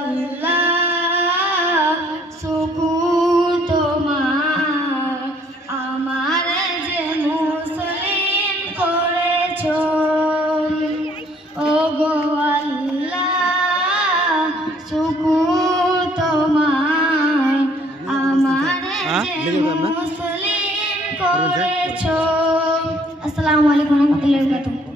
আল্লাহ শুকুর তোমার আমার যে মুসলিম করেছো ওগো আল্লাহ শুকুর তোমার আমার যে মুসলিম করেছো। আসসালামু আলাইকুম ওয়া রাহমাতুল্লাহি ওয়া বারাকাতুহু।